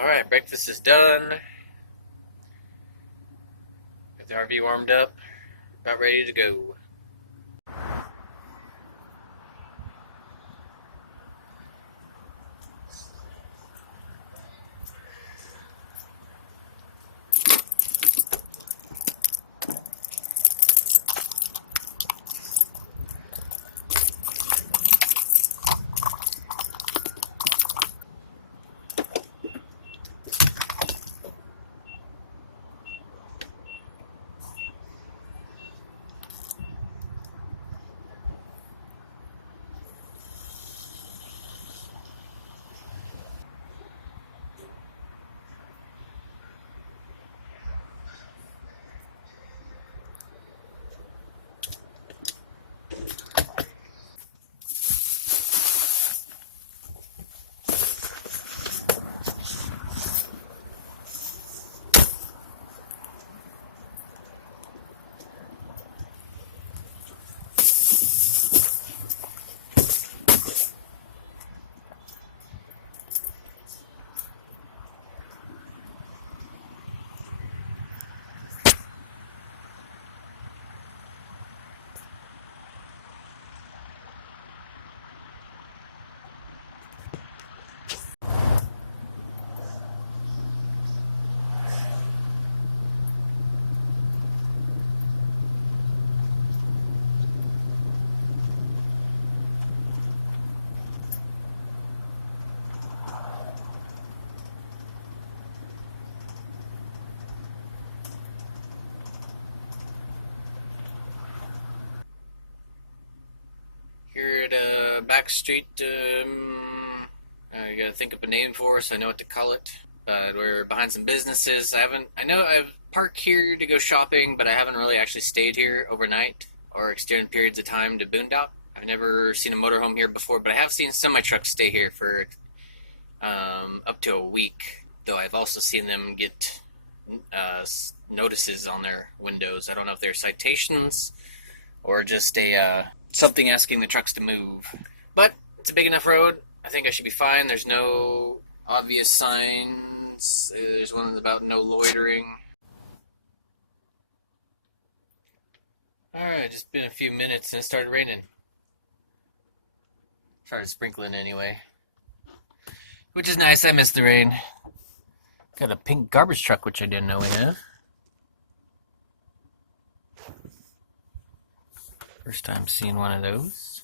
Alright, breakfast is done. Got the RV warmed up. About ready to go. Here at back street, I gotta think up a name for us. I know what to call it, but we're behind some businesses. I know I've parked here to go shopping, but I haven't really actually stayed here overnight or extended periods of time to boondock. I've never seen a motorhome here before, but I have seen semi trucks stay here for up to a week. Though I've also seen them get notices on their windows. I don't know if they're citations or just a something asking the trucks to move. But it's a big enough road. I think I should be fine. There's no obvious signs. There's one about no loitering. Alright, just been a few minutes and it started raining. Started sprinkling anyway. Which is nice. I miss the rain. Got a pink garbage truck, which I didn't know we had. First time seeing one of those.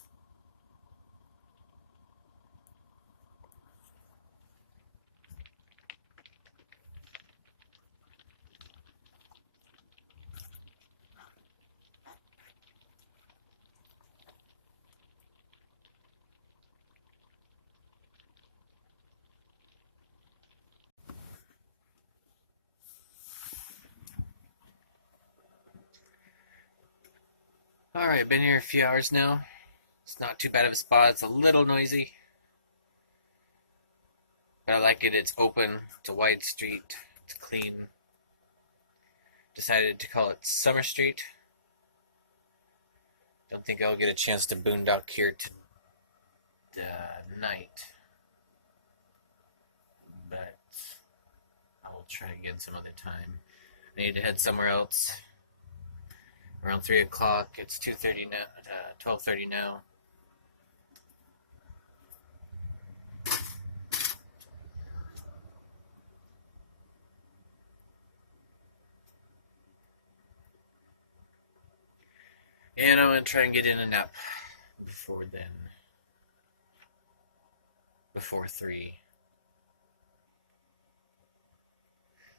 Alright, been here a few hours now. It's not too bad of a spot. It's a little noisy. But I like it. It's open. It's a wide street. It's clean. Decided to call it Summer Street. Don't think I'll get a chance to boondock here tonight. But I will try again some other time. I need to head somewhere else. Around 3 o'clock. It's 2:30 now. 12:30 now. And I'm gonna try and get in a nap before then. Before 3.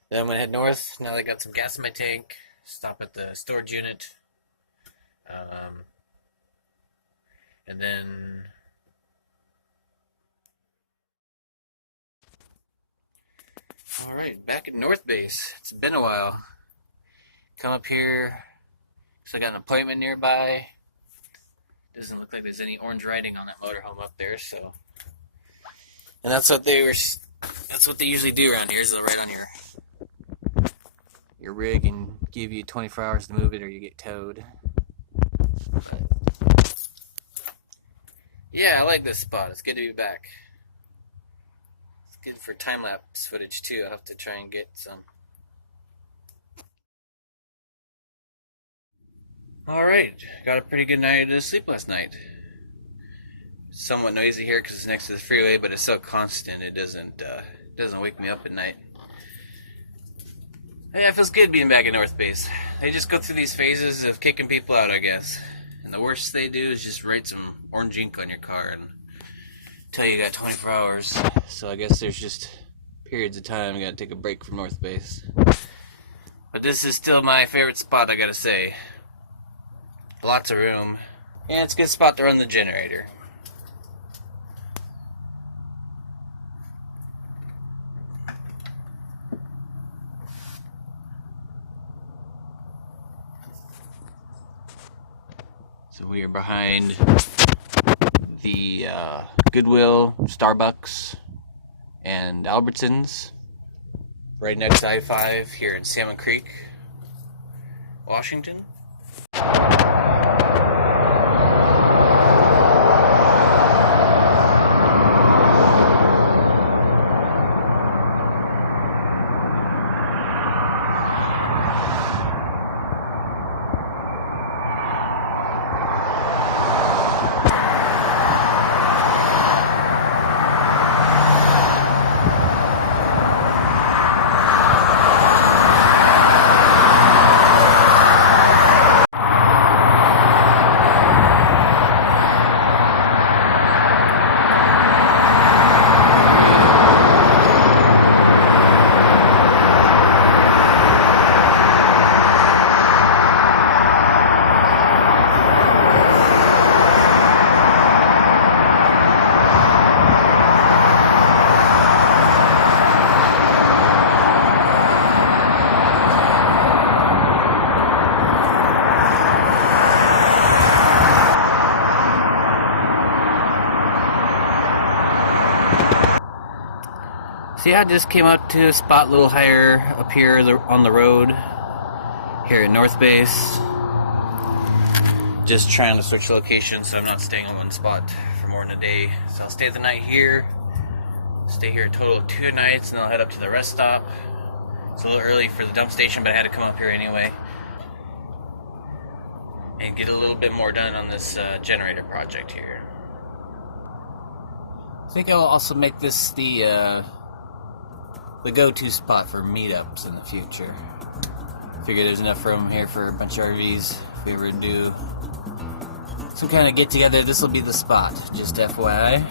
Then I'm gonna head north. Now that I got some gas in my tank. Stop at the storage unit. And then alright, back at NorthBase. It's been a while. Come up here. So I got an appointment nearby. Doesn't look like there's any orange writing on that motorhome up there, so. And that's what they usually do around here, is they'll write on your rig and give you 24 hours to move it or you get towed. Yeah, I like this spot. It's good to be back. Good for time-lapse footage too. I'll have to try and get some. Alright, got a pretty good night of sleep last night. Somewhat noisy here because it's next to the freeway, but it's so constant it doesn't wake me up at night. Yeah, it feels good being back at NorthBase. They just go through these phases of kicking people out, I guess. And the worst they do is just write some orange ink on your car and tell you got 24 hours. So I guess there's just periods of time you gotta take a break from NorthBase. But this is still my favorite spot, I gotta say. Lots of room. And it's a good spot to run the generator. So we are behind the Goodwill, Starbucks, and Albertsons, right next to I-5 here in Salmon Creek, Washington. So yeah, I just came out to a spot a little higher up here on the road here at NorthBase. Just trying to switch locations so I'm not staying on one spot for more than a day. So I'll stay the night here, stay here a total of 2 nights, and then I'll head up to the rest stop. It's a little early for the dump station, but I had to come up here anyway and get a little bit more done on this generator project here. I think I'll also make this the go-to spot for meetups in the future. Figure there's enough room here for a bunch of RVs. If we ever do some kind of get-together, this will be the spot. Just FYI.